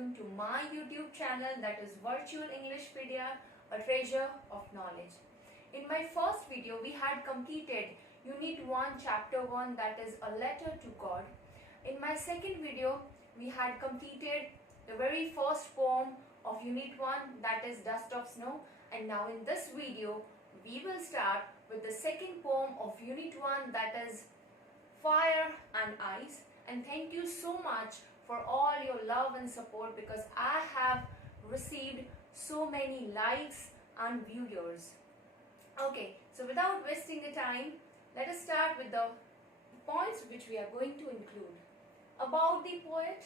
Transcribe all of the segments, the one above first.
welcome to my YouTube channel, that is Virtual Englishpedia, a treasure of knowledge. In my first video, we had completed Unit 1, Chapter 1, that is A Letter to God. In my second video, we had completed the very first poem of Unit 1, that is Dust of Snow. And now in this video, we will start with the second poem of Unit 1, that is Fire and Ice. And thank you so much for all your love and support, because I have received so many likes and viewers. Okay, so without wasting the time, let us start with the points which we are going to include. About the poet,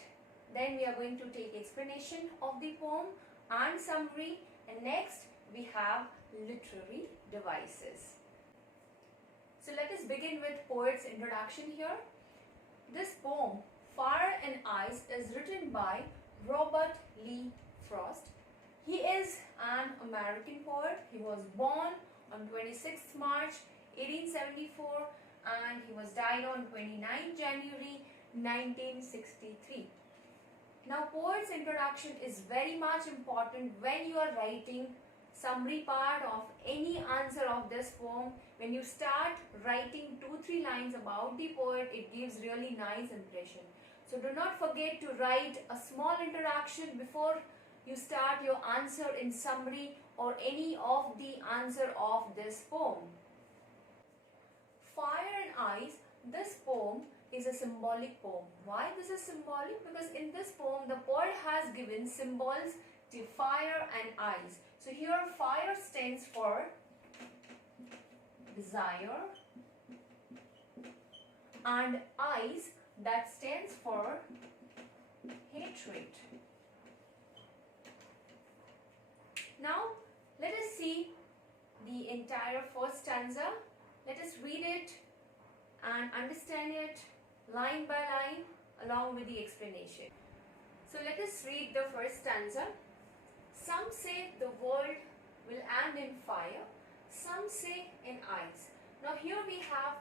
then we are going to take explanation of the poem and summary, and next we have literary devices. So let us begin with poet's introduction here. This poem, Fire and Ice, is written by Robert Lee Frost. He is an American poet. He was born on 26th March 1874 and he was died on 29th January 1963. Now, poet's introduction is very much important when you are writing summary part of any answer of this poem. When you start writing 2-3 lines about the poet, it gives really nice impression. So do not forget to write a small introduction before you start your answer in summary or any of the answer of this poem. Fire and Ice, this poem is a symbolic poem. Why this is symbolic? Because in this poem the poet has given symbols to fire and ice. So here fire stands for desire and ice, that stands for hatred. Now let us see the entire first stanza. Let us read it and understand it line by line along with the explanation. So let us read the first stanza. Some say the world will end in fire, some say in ice. Now here we have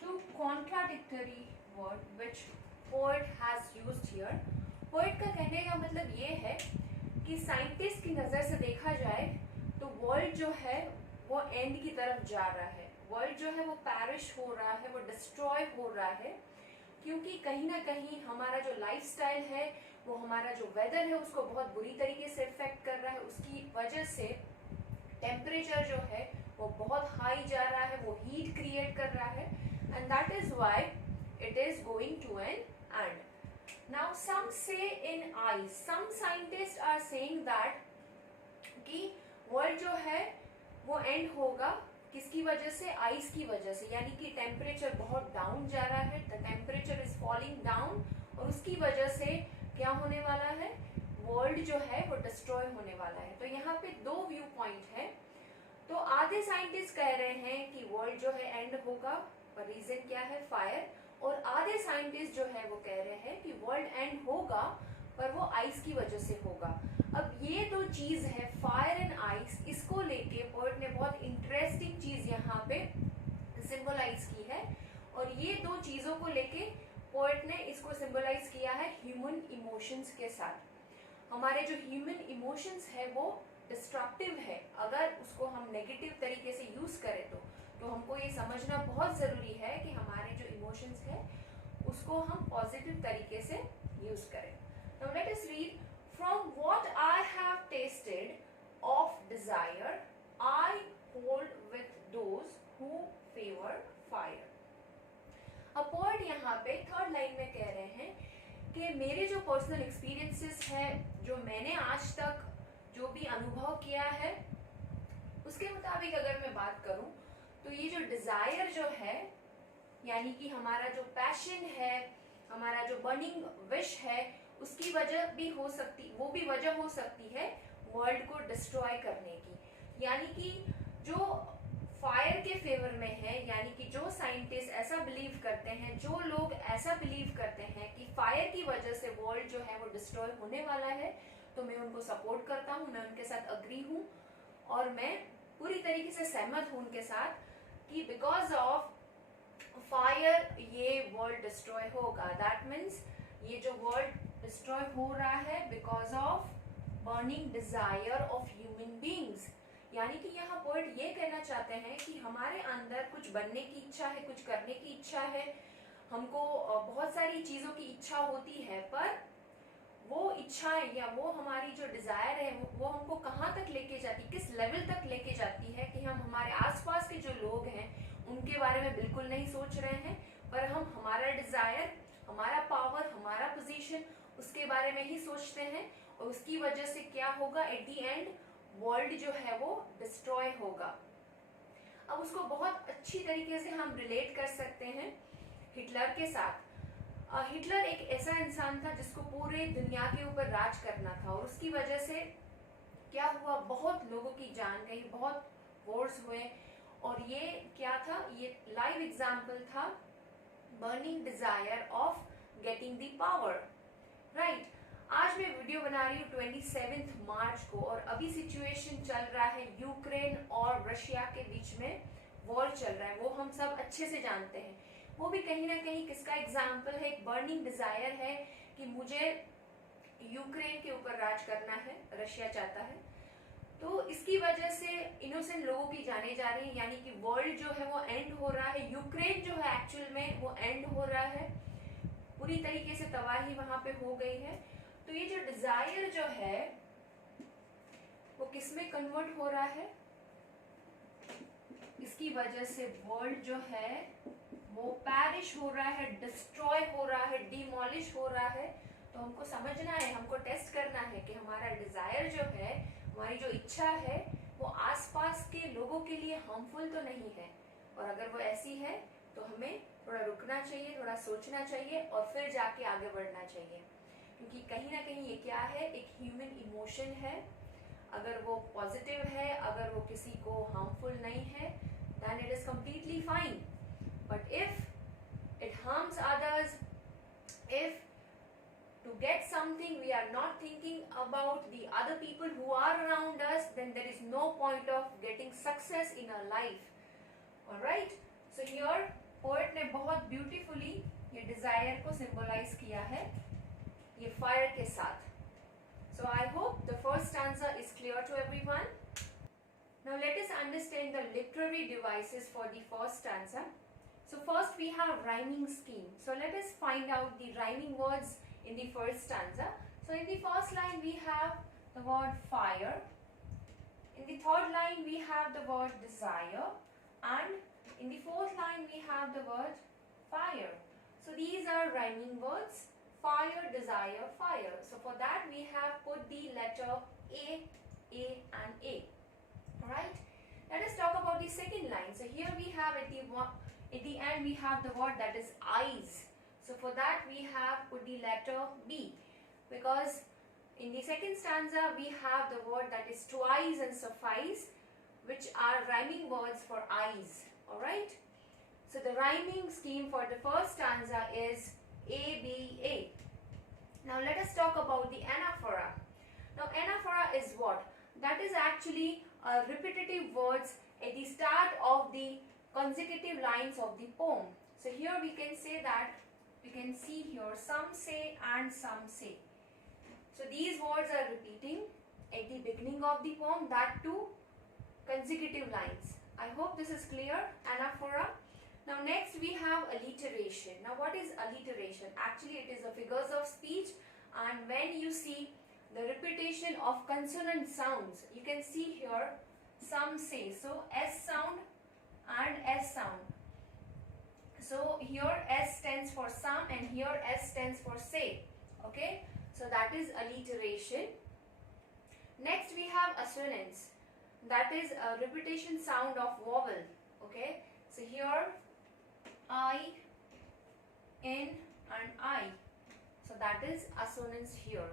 two contradictory words which poet has used here. Poet का कहने का मतलब ये है कि scientist की नज़र से देखा जाए तो वर्ल्ड जो है वो एंड की तरफ जा रहा है, वर्ल्ड जो है वो पैरिश हो रहा है, वो डिस्ट्रॉय हो रहा है, क्योंकि कहीं ना कहीं हमारा जो लाइफस्टाइल है वो हमारा जो वेदर है उसको बहुत बुरी तरीके से इफेक्ट कर रहा है. उसकी वजह से टेम्परेचर जो है वो बहुत हाई जा रहा है, वो हीट क्रिएट कर रहा है, and that is why it is going to an end. Now some say in ice, some scientist are saying that कि वर्ल्ड जो है वो एंड होगा किसकी वजह से? आइस की वजह से, यानी कि टेम्परेचर बहुत डाउन जा रहा है, the temperature is falling down, और उसकी वजह से क्या होने वाला है? वर्ल्ड जो है वो डिस्ट्रॉय होने वाला है. तो यहाँ पे दो व्यू पॉइंट है. तो आधे साइंटिस्ट कह रहे हैं कि वर्ल्ड जो है एंड होगा, पर रीजन क्या है? फायर. और आधे साइंटिस्ट जो है वो कह रहे हैं कि वर्ल्ड एंड होगा पर वो आइस की वजह से होगा. अब ये दो चीज है फायर एंड आइस, इसको लेके पोएट ने बहुत इंटरेस्टिंग चीज यहाँ पे सिंबलाइज की है, और ये दो चीजों को लेके पोएट ने इसको सिंबलाइज किया है ह्यूमन इमोशंस के साथ. हमारे जो ह्यूमन इमोशंस है वो डिस्ट्रक्टिव है. अगर उसको हम नेगेटिव तरीके से यूज करें तो हमको ये समझना बहुत जरूरी है कि हमारे जो इमोशंस है उसको हम पॉजिटिव तरीके से यूज करें. Now let us read. From what I have tasted of desire, I hold with those who favor fire. अब poet यहाँ पे थर्ड लाइन में कह रहे हैं कि मेरे जो पर्सनल एक्सपीरियंसेस है, जो मैंने आज तक जो भी अनुभव किया है, उसके मुताबिक अगर मैं बात करूं तो ये जो डिजायर जो है, यानी कि हमारा जो पैशन है, हमारा जो बर्निंग विश है, उसकी वजह भी हो सकती, वो भी वजह हो सकती है वर्ल्ड को डिस्ट्रॉय करने की. यानी कि जो फायर के फेवर में है, यानी कि जो साइंटिस्ट ऐसा बिलीव करते हैं, जो लोग ऐसा बिलीव करते हैं कि फायर की वजह से वर्ल्ड जो है वो डिस्ट्रॉय होने वाला है, तो मैं उनको सपोर्ट करता हूँ, मैं उनके साथ अग्री हूँ और मैं पूरी तरीके से सहमत हूँ उनके साथ कि बिकॉज ऑफ फायर ये वर्ल्ड डिस्ट्रॉय होगा. दैट मीन्स ये जो वर्ल्ड डिस्ट्रॉय हो रहा है because of burning desire of human beings. यानी कि यहाँ पोएट ये कहना चाहते हैं कि हमारे अंदर कुछ बनने की इच्छा है, कुछ करने की इच्छा है, हमको बहुत सारी चीजों की इच्छा होती है, पर वो इच्छाएं या वो हमारी जो डिजायर है वो हमको कहाँ तक लेके जाती, किस लेवल तक लेके जाती है कि हम हमारे आसपास के जो लोग हैं उनके बारे में बिल्कुल नहीं सोच रहे हैं, पर हम हमारा डिजायर, हमारा पावर, हमारा पोजीशन उसके बारे में ही सोचते हैं। और उसकी वजह से क्या होगा, एट द एंड वर्ल्ड जो है वो डिस्ट्रॉय होगा। अब उसको बहुत अच्छी तरीके से हम रिलेट कर सकते हैं हिटलर के साथ। हिटलर एक ऐसा इंसान था जिसको पूरे दुनिया के ऊपर राज करना था, और उसकी वजह से क्या हुआ, बहुत लोगों की जान गई, बहुत वॉर्स हुए। और ये क्या था, ये लाइव एग्जाम्पल था burning desire of getting the power, right. आज मैं वीडियो बना रही हूँ 27 मार्च को, और अभी सिचुएशन चल रहा है यूक्रेन और रशिया के बीच में वॉर चल रहा है, वो हम सब अच्छे से जानते हैं। वो भी कहीं ना कहीं किसका एग्जाम्पल है, एक बर्निंग डिजायर है कि मुझे यूक्रेन के ऊपर राज करना है, रशिया चाहता है। तो इसकी वजह से इनोसेंट लोगों की जाने जा रही है, यानी कि वर्ल्ड जो है वो एंड हो रहा है, यूक्रेन जो है एक्चुअल में वो एंड हो रहा है, पूरी तरीके से तबाही वहां पे हो गई है। तो ये जो डिजायर जो है वो किसमें कन्वर्ट हो रहा है, इसकी वजह से वर्ल्ड जो है वो पैरिश हो रहा है, डिस्ट्रॉय हो रहा है, डिमोलिश हो रहा है। तो हमको समझना है, हमको टेस्ट करना है कि हमारा डिजायर जो है, हमारी जो इच्छा है वो आसपास के लोगों के लिए हार्मफुल तो नहीं है, और अगर वो ऐसी है तो हमें थोड़ा रुकना चाहिए, थोड़ा सोचना चाहिए और फिर जाके आगे बढ़ना चाहिए। क्योंकि कहीं ना कहीं ये क्या है, एक ह्यूमन इमोशन है, अगर वो पॉजिटिव है, अगर वो किसी को हार्मफुल नहीं है, then it is completely fine. But if it harms others, if to get something we are not thinking about the other people who are around us, then there is no point of getting success in our life. Alright, so here poet ने बहुत beautifully ये desire को symbolize किया है ये fire के साथ। So I hope the first stanza is clear to everyone. Now let us understand the literary devices for the first stanza. So first we have rhyming scheme. So let us find out the rhyming words in the first stanza. So in the first line we have the word fire. In the third line we have the word desire. And in the fourth line we have the word fire. So these are rhyming words. Fire, desire, fire. So for that we have put the letter A and A. Alright. Let us talk about the second line. So here we have at the end we have the word that is eyes. So for that we have put the letter B, because in the second stanza we have the word that is twice and suffice, which are rhyming words for eyes. Alright. So the rhyming scheme for the first stanza is A, B, A. Now let us talk about the anaphora. Now anaphora is what? That is actually repetitive words at the start of the consecutive lines of the poem. So here we can say that, we can see here some say and some say. So these words are repeating at the beginning of the poem, that too consecutive lines. I hope this is clear, anaphora. Now next we have alliteration. Now what is alliteration? Actually it is the figures of speech, and when you see the repetition of consonant sounds, you can see here some say. So S sound and S sound. So here S stands for some and here S stands for say. Okay, so that is alliteration. Next we have assonance. That is a repetition sound of vowel. Okay, so here I, N and I. So that is assonance here.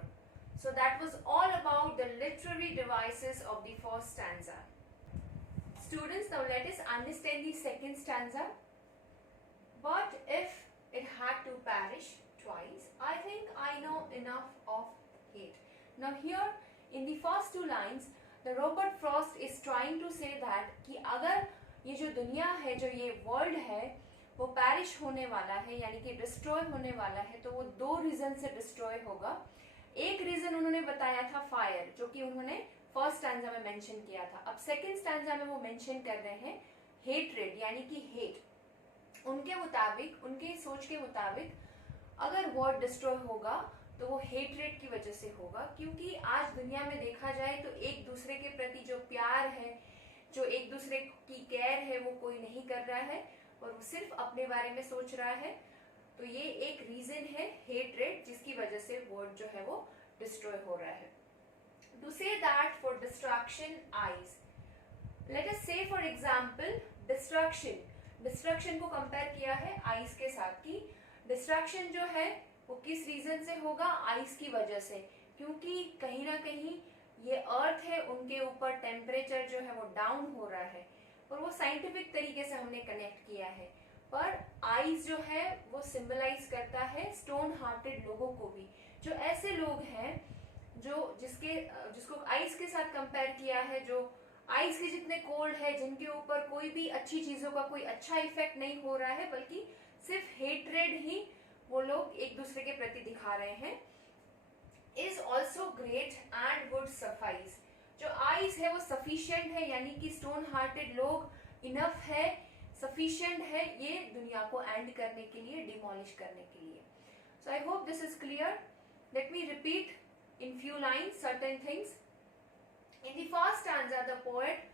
So that was all about the literary devices of the first stanza. Students, now let us understand the second stanza. But if it had to perish twice, I think I know enough of it. Now here in the first two lines, the Robert Frost is trying to say that कि अगर ये जो दुनिया है, जो ये world है, वो पैरिश होने वाला है, यानी कि डिस्ट्रॉय होने वाला है, तो वो 2 रीजन से डिस्ट्रॉय होगा। एक रीजन उन्होंने बताया था फायर, जो कि उन्होंने फर्स्ट स्टैंजा में मेंशन किया था। अब सेकंड स्टैंजा में वो मेंशन कर रहे हैं हेट्रेड, यानी कि हेट। उनके मुताबिक, उनके सोच के मुताबिक, अगर वर्ल्ड डिस्ट्रॉय होगा तो वो हेट्रेड की वजह से होगा, क्योंकि आज दुनिया में देखा जाए तो एक दूसरे के प्रति जो प्यार है, जो एक दूसरे की केयर है, वो कोई नहीं कर रहा है और वो सिर्फ अपने बारे में सोच रहा है। तो ये एक रीजन है हेट्रेड, जिसकी वजह से वर्ल्ड जो है वो डिस्ट्रॉय हो रहा है। To say that for destruction ice, let us say for example destruction को कंपेयर किया है आइस के साथ, कि डिस्ट्रैक्शन जो है वो किस रीजन से होगा, आइस की वजह से, क्योंकि कहीं ना कहीं ये अर्थ है, उनके ऊपर टेम्परेचर जो है वो डाउन हो रहा है, और वो साइंटिफिक तरीके से हमने कनेक्ट किया है। पर आइस जो है वो सिंबलाइज करता है स्टोन हार्टेड लोगों को भी, जो ऐसे लोग हैं जिसको आइस के साथ कंपेयर किया है, जो आइस के जितने कोल्ड है, जिनके ऊपर कोई भी अच्छी चीजों का कोई अच्छा इफेक्ट नहीं हो रहा है, बल्कि सिर्फ हेट्रेड ही वो लोग एक दूसरे के प्रति दिखा रहे हैं। Is also great and would suffice, जो आइस है वो सफिशिएंट है, यानी कि स्टोन हार्टेड लोग इनफ है, सफिशिएंट है ये दुनिया को एंड करने के लिए, डिमोलिश करने के लिए। So I hope this is clear. Let me repeat in few lines certain things. In the first stanza, the poet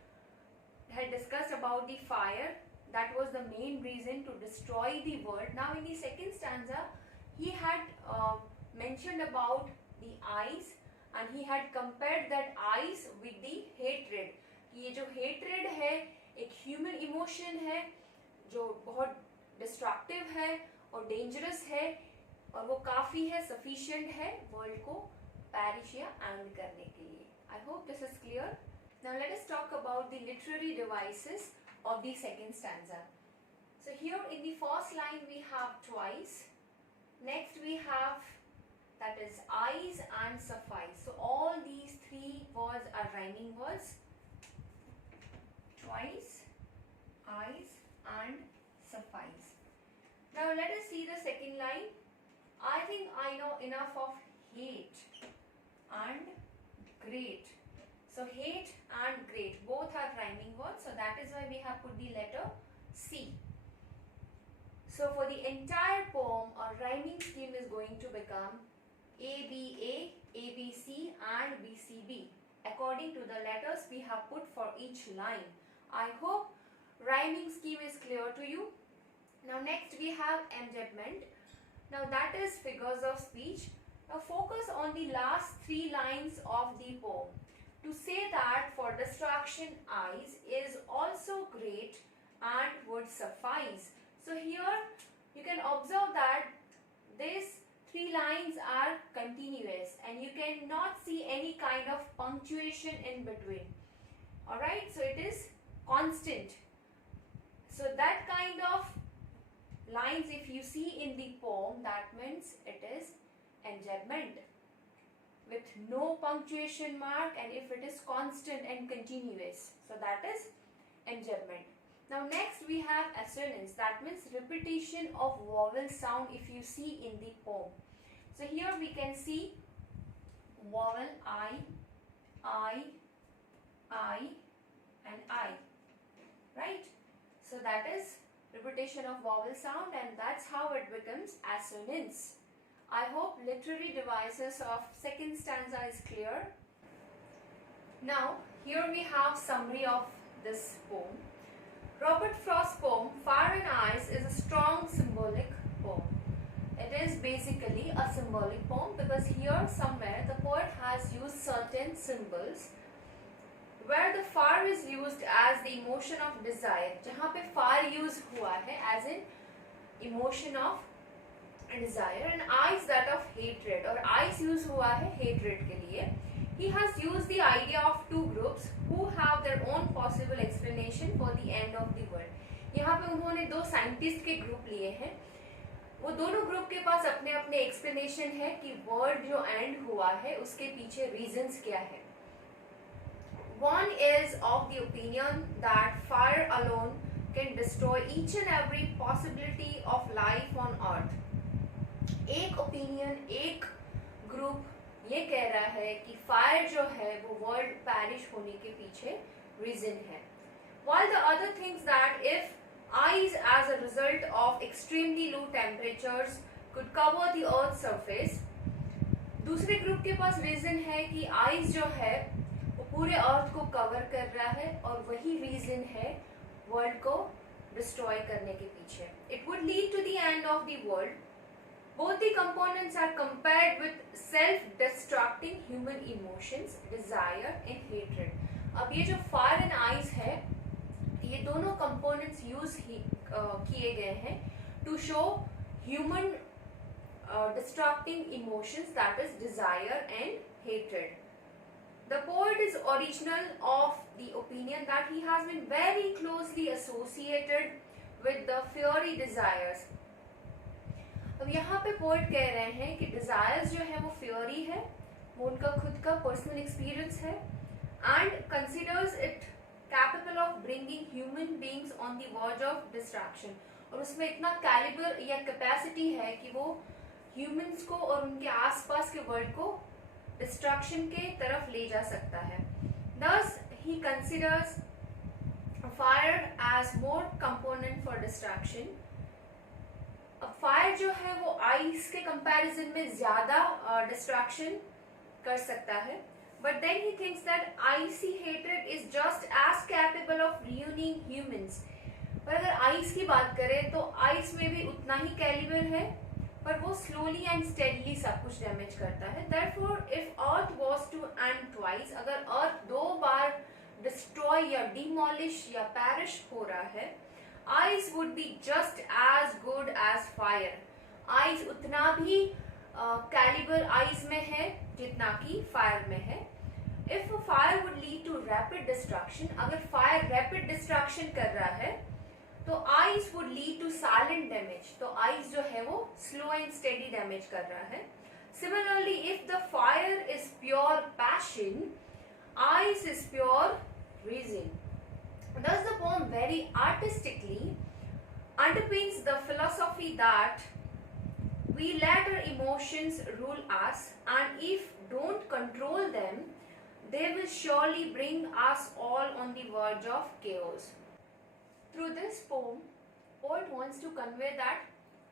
had discussed about the fire, that was the main reason to destroy the world. Now in the second stanza, he had mentioned about the ice, and he had compared that ice with the hatred. कि ये जो hatred है एक human emotion है, जो बहुत destructive है और dangerous है, और वो काफ़ी है, sufficient है वर्ल्ड को पैरिश या एंड करने के लिए। I hope this is clear. Now let us talk about the literary devices of the second stanza. So here in the first line we have twice. Next we have, that is eyes and suffice. So all these 3 words are rhyming words. Twice, eyes and suffice. Now let us see the second line. I think I know enough of hate and great. So hate and great both are rhyming words, so that is why we have put the letter C. So for the entire poem, our rhyming scheme is going to become ABA, ABC and BCB according to the letters we have put for each line. I hope rhyming scheme is clear to you. Now next we have enjambment. Now that is figures of speech. Now focus on the last 3 lines of the poem. To say that for distraction eyes is also great and would suffice. So here you can observe that these 3 lines are continuous and you cannot see any kind of punctuation in between. Alright, so it is constant. So that kind of lines if you see in the poem, that means it is enjambment with no punctuation mark, and if it is constant and continuous, so that is enjambment. Now next we have assonance, that means repetition of vowel sound if you see in the poem. So here we can see vowel I and I, right? So that is repetition of vowel sound, and that's how it becomes assonance. I hope literary devices of second stanza is clear. Now here we have summary of this poem. Robert Frost's poem Fire and Ice is a strong symbolic poem. It is basically a symbolic poem because here somewhere the poet has used certain symbols where the fire is used as the emotion of desire. जहाँ पे fire use हुआ है as in emotion of desire, and ice that of hatred, और ice use हुआ है hatred के लिए. He has used the idea of 2 groups who have their own possible explanation for the end of the world. यहाँ पे उन्होंने 2 scientist के group लिए हैं. वो दोनों ग्रुप के पास अपने अपने एक्सप्लेनेशन है कि वर्ल्ड जो एंड हुआ है उसके पीछे रीजंस क्या है. One is of the opinion that fire alone can destroy each and every possibility of life on earth. एक ओपिनियन, एक ग्रुप ये कह रहा है कि फायर जो है वो वर्ल्ड पैरिश होने के पीछे रीजन है, while the other thinks that if ice as a result of extremely low temperatures could cover the earth's surface, दूसरे ग्रुप के पास रीजन है कि आइस जो है वो पूरे अर्थ को कवर कर रहा है और वही रीजन है वर्ल्ड को डिस्ट्रॉय करने के पीछे. It would lead to the end of the world. Both the components are compared with self-destructing human emotions, desire and hatred. अब ये जो fire and ice है, ये दोनों components यूज किए गए हैं to show human destructing emotions, that is desire and hatred. The poet is original of the opinion that he has been very closely associated with the fiery desires. अब यहाँ पे poet कह रहे हैं कि डिजायर्स जो है वो फ्योरी है, वो उनका खुद का पर्सनल एक्सपीरियंस है, and considers it capable of bringing human beings on the verge of distraction. और उसमें इतना कैलिबर या कैपेसिटी है कि वो ह्यूमंस को और उनके आसपास के वर्ल्ड को डिस्ट्रक्शन के तरफ ले जा सकता है. Thus he considers fire as more component for destruction. अब फायर जो है वो आइस के कंपैरिजन में ज्यादा डिस्ट्रैक्शन कर सकता है, but then he thinks that icy hatred is just as capable of ruining humans. पर अगर आइस की बात करें तो आइस में भी उतना ही कैलिबर है, पर वो स्लोली एंड स्टेडली सब कुछ डैमेज करता है. Therefore if earth was to end twice, अगर अर्थ 2 बार डिस्ट्रॉय या डिमोलिश या पैरिश हो रहा है, ice would be just as good as fire. ice उतना भी कैलिबर ice में है जितना कि fire में है. if fire would lead to rapid destruction, अगर fire rapid destruction कर रहा है तो ice would lead to silent damage. तो ice जो है वो slow and steady damage कर रहा है. similarly if the fire is pure passion, ice is pure reason. Thus the poem very artistically underpins the philosophy that we let our emotions rule us, and if don't control them, they will surely bring us all on the verge of chaos. Through this poem, poet wants to convey that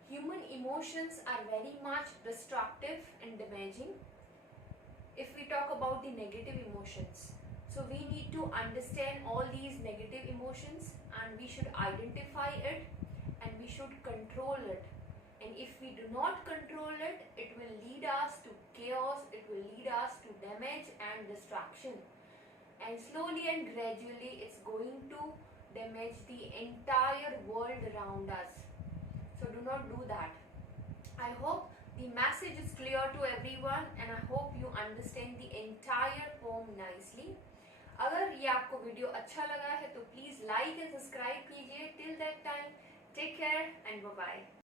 human emotions are very much destructive and damaging. If we talk about the negative emotions, so we need to understand all these negative emotions and we should identify it and we should control it. And if we do not control it, it will lead us to chaos, it will lead us to damage and destruction. And slowly and gradually it's going to damage the entire world around us. So do not do that. I hope the message is clear to everyone and I hope you understand the entire poem nicely. अगर ये आपको video अच्छा लगा है तो please like and subscribe कीजिए. Till that time take care and bye bye.